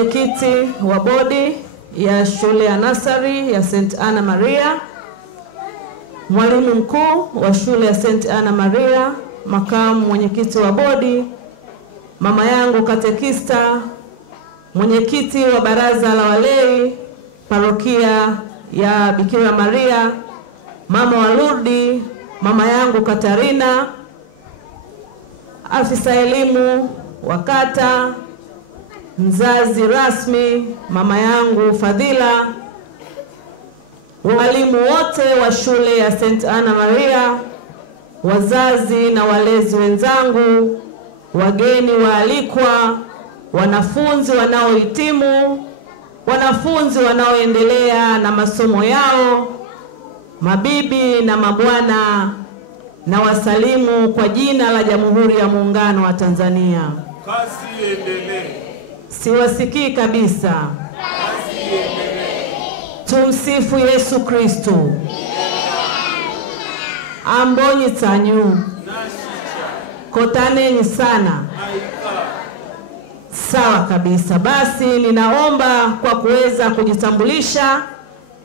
mwenyekiti wa bodi ya shule ya nasari ya St. Anna Maria, mwalimu mkuu wa shule ya St. Anna Maria, makamu mwenyekiti wa bodi, mama yangu katekista, mwenyekiti wa baraza la walei parokia ya Bikira Maria, mama wa Lourdes, mama yangu Katarina, afisa elimu wa kata, mzazi rasmi mama yangu Fadhila, walimu wote wa shule ya St. Anna Maria, wazazi na walezi wenzangu, wageni waalikwa, wanafunzi wanaohitimu, wanafunzi wanaoendelea na masomo yao, mabibi na mabwana, na wasalimu kwa jina la Jamhuri ya Muungano wa Tanzania. Kazi iendelee. Siwasikii kabisa. Kazi iendelee. Tumsifu Yesu Kristo. Ambonyi tanyu. Kotaneni sana. Sawa kabisa. Basi ninaomba kwa kuweza kujitambulisha.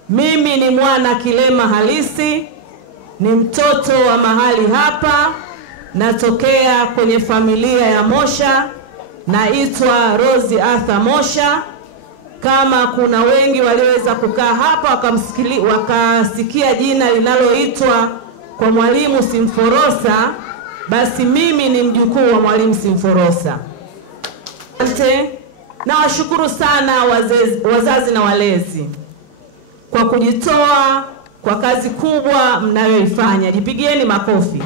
Mimi ni mwana kilema halisi, ni mtoto wa mahali hapa, natokea kwenye familia ya Mosha, naitwa Rose Arthur Mosha. Kama kuna wengi waliweza kukaa hapa wakasikia jina linaloitwa kwa Mwalimu Simforosa, basi mimi ni mjukuu wa Mwalimu Simforosa. Asante. Na washukuru sana wazazi na walezi kwa kujitoa kwa kazi kubwa mnayoifanya. Jipigieni makofi.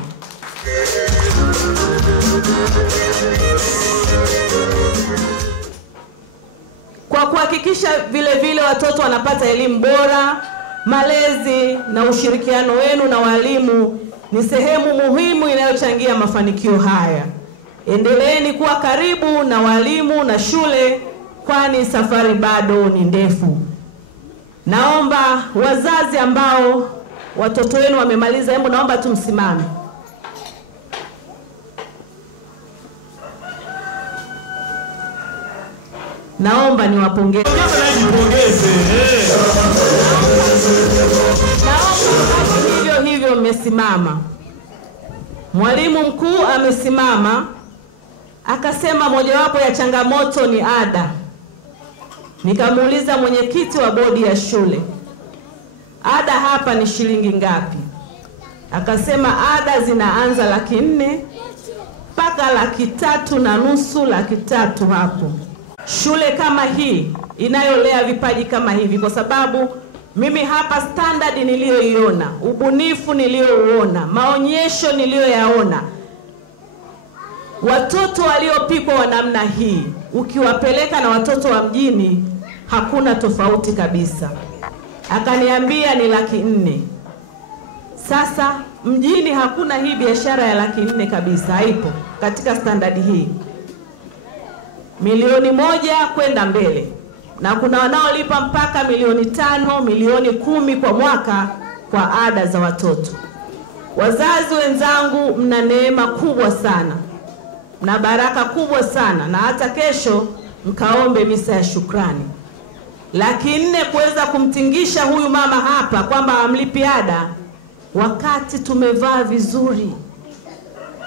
Kwa kuhakikisha vile watoto wanapata elimu bora, malezi na ushirikiano wenu na walimu ni sehemu muhimu inayochangia mafanikio haya. Endeleeni kuwa karibu na walimu na shule, kwani safari bado ni ndefu. Naomba wazazi ambao watoto wenu wamemaliza, hebu naomba tumsimame. Naomba niwapongeze. Naomba hivyo mmesimama. Mwalimu mkuu amesimama akasema mojawapo ya changamoto ni ada. Nikamuuliza mwenyekiti wa bodi ya shule, ada hapa ni shilingi ngapi? Akasema ada zinaanza 400,000 mpaka 3,500, 3,000 hapo. Shule kama hii inayolea vipaji kama hivi, kwa sababu mimi hapa standard niliyoiona, ubunifu niliyouona, maonyesho niliyoyaona, watoto waliopikwa wa namna hii ukiwapeleka na watoto wa mjini hakuna tofauti kabisa. Akaniambia ni 400,000. Sasa mjini hakuna hii biashara ya 400,000 kabisa, haipo katika standard hii. 1,000,000 kwenda mbele, na kuna wanaolipa mpaka 500,000, 10,000 kwa mwaka kwa ada za watoto. Wazazi wenzangu, mna neema kubwa sana na baraka kubwa sana, na hata kesho mkaombe misa ya shukrani. 400,000 kuweza kumtingisha huyu mama hapa kwamba amlipi ada, wakati tumevaa vizuri,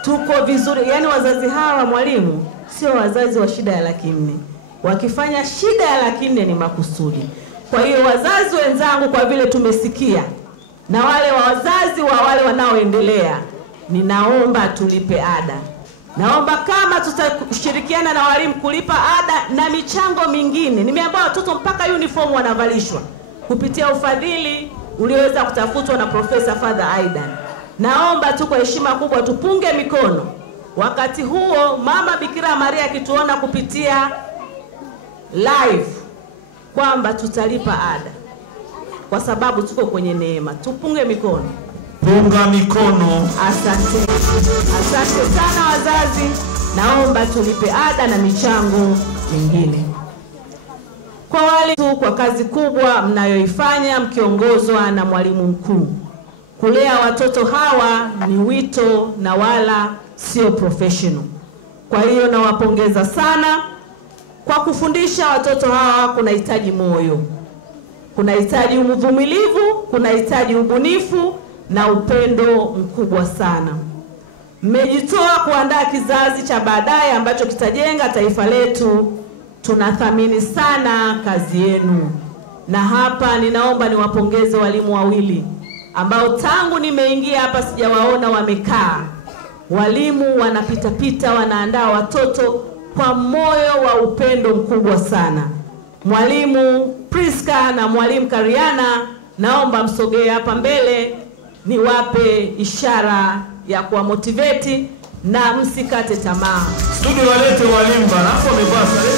tuko vizuri. Yani wazazi hawa mwalimu sio wazazi wa shida ya 400,000. Wakifanya shida ya 400,000 ni makusudi. Kwa hiyo wazazi wenzangu, kwa vile tumesikia, na wale wazazi wa wale wanaoendelea, ninaomba tulipe ada. Naomba kama tutashirikiana na walimu kulipa ada na michango mingine. Nimeambia watoto mpaka uniform wanavalishwa kupitia ufadhili ulioweza kutafutwa na Profesa Father Aidan. Naomba tu kwa heshima kubwa tupunge mikono. Wakati huo Mama Bikira Maria akituona kupitia live kwamba tutalipa ada, kwa sababu tuko kwenye neema. Tupunge mikono. Punga mikono. Asante. Asante sana wazazi. Naomba tulipe ada na michango mingine. Kwa wale tu kwa kazi kubwa mnayoifanya mkiongozwa na mwalimu mkuu. Kulea watoto hawa ni wito na wala sio professional. Kwa hiyo nawapongeza sana Kwa kufundisha watoto hawa kunahitaji moyo, kunahitaji uvumilivu, kunahitaji ubunifu na upendo mkubwa sana. Mmejitoa kuandaa kizazi cha baadaye ambacho kitajenga taifa letu. Tunathamini sana kazi yenu. Na hapa ninaomba niwapongeze walimu wawili ambao tangu nimeingia hapa sijawaona wamekaa. Walimu wanapita wanaandaa watoto kwa moyo wa upendo mkubwa sana. Mwalimu Priska na mwalimu Kariana, naomba msogee hapa mbele niwape ishara ya kuwa motivate na msikate tamaa. Studio walete walimu bana, hapo wamevaa sare.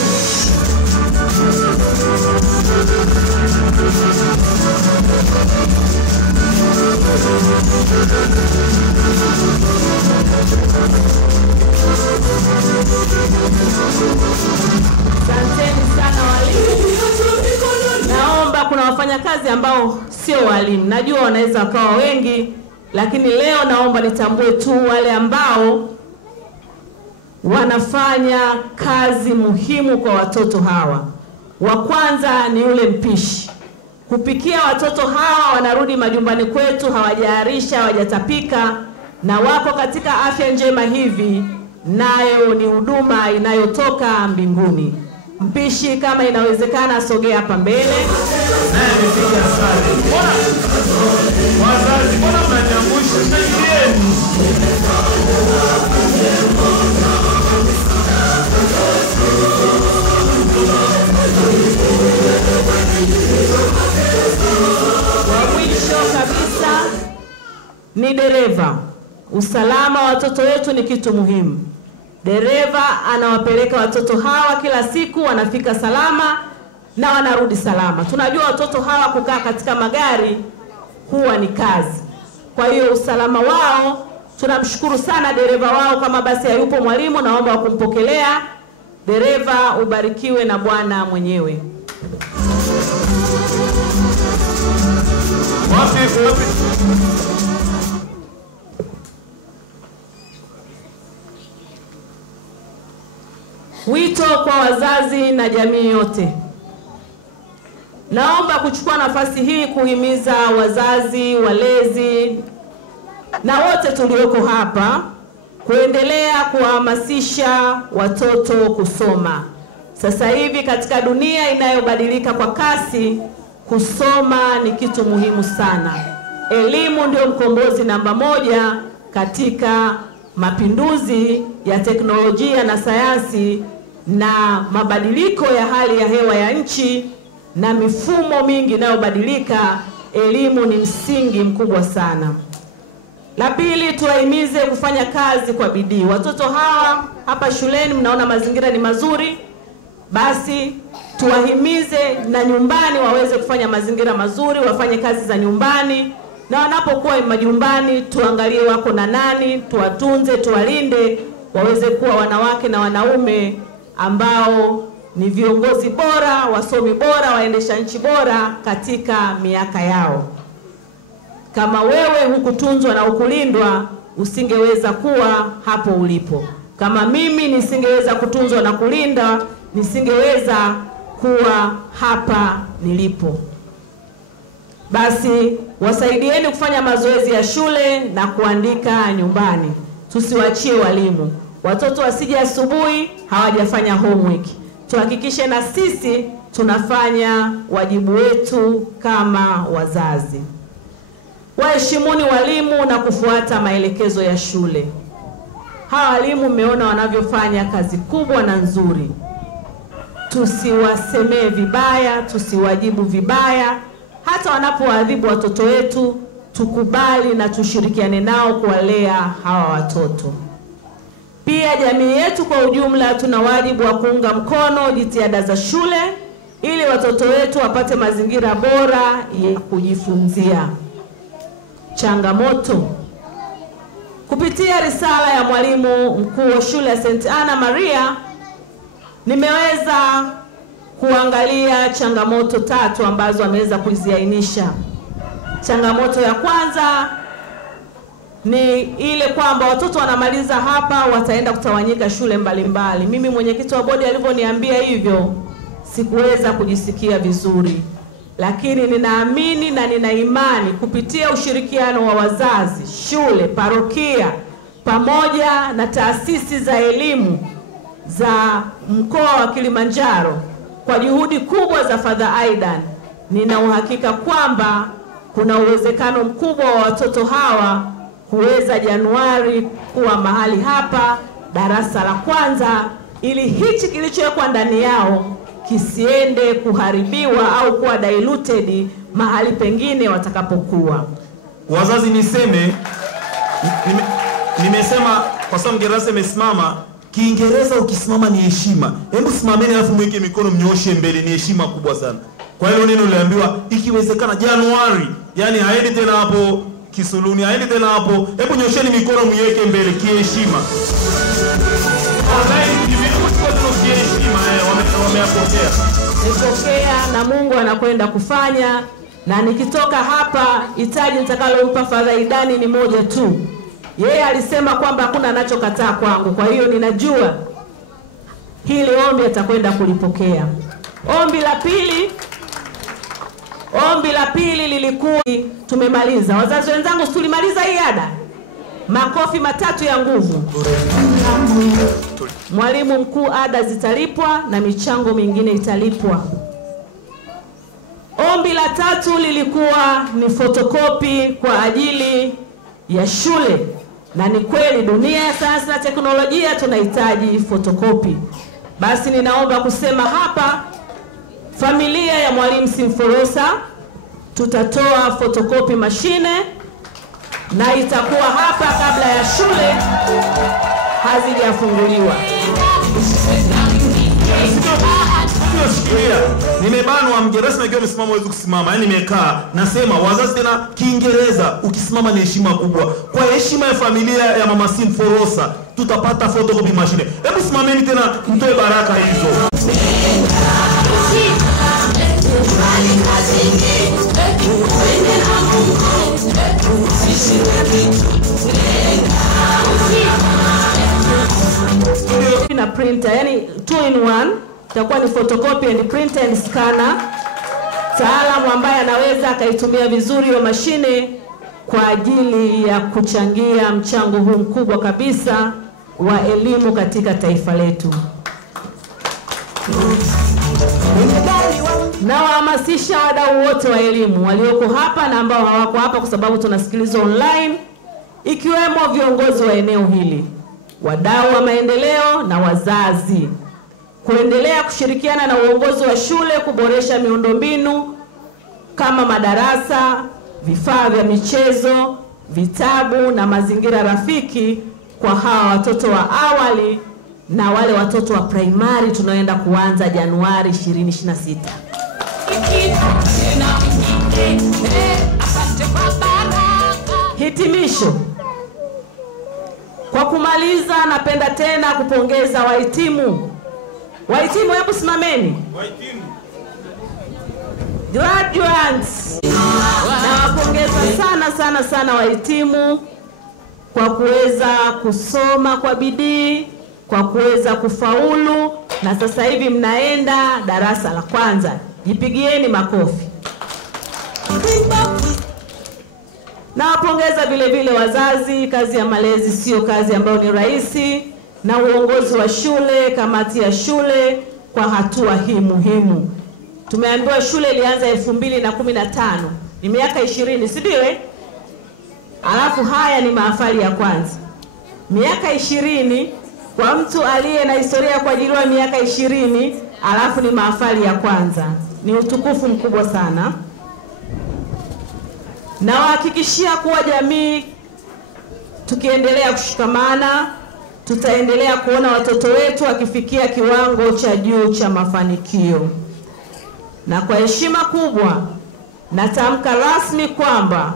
Asanteni sana walimu. Naomba kuna wafanyakazi ambao sio walimu, najua wanaweza wakawa wengi, lakini leo naomba nitambue tu wale ambao wanafanya kazi muhimu kwa watoto hawa. Wa kwanza ni yule mpishi. Kupikia watoto hawa wanarudi majumbani kwetu hawajaharisha, hawajatapika na wako katika afya njema hivi, nayo ni huduma inayotoka mbinguni. Mpishi kama inawezekana sogea hapa mbele. Naye nipiga sare. Mbona wazazi, mbona mnanyangusha? Saidieni. Wa mwisho kabisa ni dereva. Usalama wa watoto wetu ni kitu muhimu. Dereva anawapeleka watoto hawa kila siku, wanafika salama na wanarudi salama. Tunajua watoto hawa kukaa katika magari huwa ni kazi. Kwa hiyo usalama wao, tunamshukuru sana dereva wao. Kama basi hayupo mwalimu, naomba wakumpokelea. Dereva ubarikiwe na Bwana mwenyewe. Wapi? Wito kwa wazazi na jamii yote. Naomba kuchukua nafasi hii kuhimiza wazazi, walezi na wote tulioko hapa kuendelea kuhamasisha watoto kusoma. Sasa hivi katika dunia inayobadilika kwa kasi, kusoma ni kitu muhimu sana. Elimu ndio mkombozi namba moja katika mapinduzi ya teknolojia na sayansi na mabadiliko ya hali ya hewa ya nchi na mifumo mingi inayobadilika. Elimu ni msingi mkubwa sana. La pili, tuwahimize kufanya kazi kwa bidii. Watoto hawa hapa shuleni mnaona mazingira ni mazuri, basi tuwahimize na nyumbani waweze kufanya mazingira mazuri, wafanye kazi za nyumbani, na wanapokuwa majumbani tuangalie wako na nani, tuwatunze, tuwalinde, waweze kuwa wanawake na wanaume ambao ni viongozi bora, wasomi bora, waendesha nchi bora katika miaka yao. Kama wewe hukutunzwa na ukulindwa, usingeweza kuwa hapo ulipo. Kama mimi nisingeweza kutunzwa na kulinda, nisingeweza kuwa hapa nilipo. Basi wasaidieni kufanya mazoezi ya shule na kuandika nyumbani. Tusiwachie walimu. Watoto wasije asubuhi hawajafanya homework. Tuhakikishe na sisi tunafanya wajibu wetu kama wazazi. Waheshimuni walimu na kufuata maelekezo ya shule. Hawa walimu mmeona wanavyofanya kazi kubwa na nzuri. Tusiwasemee vibaya, tusiwajibu vibaya. Hata wanapoadhibu watoto wetu, tukubali na tushirikiane nao kuwalea hawa watoto. Pia jamii yetu kwa ujumla tuna wajibu wa kuunga mkono jitihada za shule ili watoto wetu wapate mazingira bora ya kujifunzia. Changamoto. Kupitia risala ya mwalimu mkuu wa shule ya St. Anna Maria, nimeweza kuangalia changamoto 3 ambazo ameweza kuziainisha. Changamoto ya kwanza ni ile kwamba watoto wanamaliza hapa wataenda kutawanyika shule mbalimbali. Mimi mwenyekiti wa bodi alivyoniambia hivyo sikuweza kujisikia vizuri, lakini ninaamini na nina imani kupitia ushirikiano wa wazazi, shule, parokia pamoja na taasisi za elimu za mkoa wa Kilimanjaro, kwa juhudi kubwa za Father Aidan, nina uhakika kwamba kuna uwezekano mkubwa wa watoto hawa kuweza Januari kuwa mahali hapa darasa la kwanza, ili hichi kilichowekwa ndani yao kisiende kuharibiwa au kuwa diluted mahali pengine watakapokuwa. Wazazi nimesema kwa sababu Mgerasa imesimama, Kiingereza ukisimama ni heshima. Hebu simameni alafu mweke mikono mnyoshe mbele, ni heshima kubwa sana. Kwa hiyo neno liambiwa ikiwezekana Januari, yani haendi tena hapo Kisuluni, haendi tena hapo. Hebu nyosheni mikono mweke mbele kiheshima. Nipokea na Mungu anakwenda kufanya, na nikitoka hapa hitaji nitakalompa Father Aidan ni moja tu. Yeye alisema kwamba hakuna anachokataa kwangu, kwa hiyo ninajua hili ombi atakwenda kulipokea. Ombi la pili lilikuwa tumemaliza. Wazazi wenzangu, tulimaliza hii ada. Makofi matatu ya nguvu. Mwalimu mkuu ada zitalipwa na michango mingine italipwa. Ombi la tatu lilikuwa ni fotokopi kwa ajili ya shule. Na ni kweli dunia ya sayansi na teknolojia tunahitaji fotokopi. Basi ninaomba kusema hapa, familia ya Mwalimu Simforosa tutatoa fotokopi mashine na itakuwa hapa kabla ya shule hazijafunguliwa. Nimebanwa Mgerasa nikiwa nimesimama wezi kusimama. Yani nimekaa nasema wazazi tena Kiingereza ukisimama ni heshima kubwa. Kwa heshima ya familia ya Mama Simforosa tutapata photocopy machine. Hebu simameni tena mtoe baraka hizo. Na printer, yani 2 in 1, itakuwa ni photocopy and printer and scanner. Taalamu ambaye anaweza akaitumia vizuri hiyo mashine kwa ajili ya kuchangia mchango huu mkubwa kabisa wa elimu katika taifa letu. Na wahamasisha wadau wote wa elimu walioko hapa na ambao hawako hapa, kwa sababu tunasikilizwa online, ikiwemo viongozi wa eneo hili, wadau wa maendeleo na wazazi, kuendelea kushirikiana na uongozi wa shule kuboresha miundombinu kama madarasa, vifaa vya michezo, vitabu na mazingira rafiki kwa hawa watoto wa awali na wale watoto wa primary tunaoenda kuanza Januari 2026. Hitimisho. Kwa kumaliza, napenda tena kupongeza wahitimu. Wahitimu, hebu simameni. Wahitimu. Graduates. Na wapongeza sana wahitimu kwa kuweza kusoma kwa bidii, kwa kuweza kufaulu, na sasa hivi mnaenda darasa la kwanza. Jipigieni makofi. Na wapongeza vile wazazi. Kazi ya malezi sio kazi ambayo ni rahisi, na uongozi wa shule, kamati ya shule kwa hatua hii muhimu. Tumeambiwa shule ilianza 2015. Ni miaka 20, si ndio? Alafu haya ni mahafali ya kwanza. Miaka 20 kwa mtu aliye na historia ya kuajiriwa miaka 20, alafu ni mahafali ya kwanza. Ni utukufu mkubwa sana. Na wahakikishia kuwa jamii tukiendelea kushikamana, tutaendelea kuona watoto wetu wakifikia kiwango cha juu cha mafanikio. Na kwa heshima kubwa natamka rasmi kwamba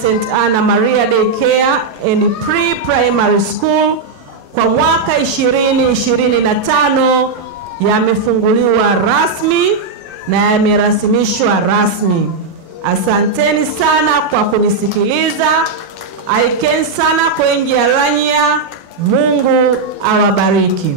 St. Anna Maria Daycare and Pre-Primary School kwa mwaka 2025 yamefunguliwa rasmi na yamerasimishwa rasmi. Asanteni sana kwa kunisikiliza. Aiken sana kwenye ranya. Mungu awabariki.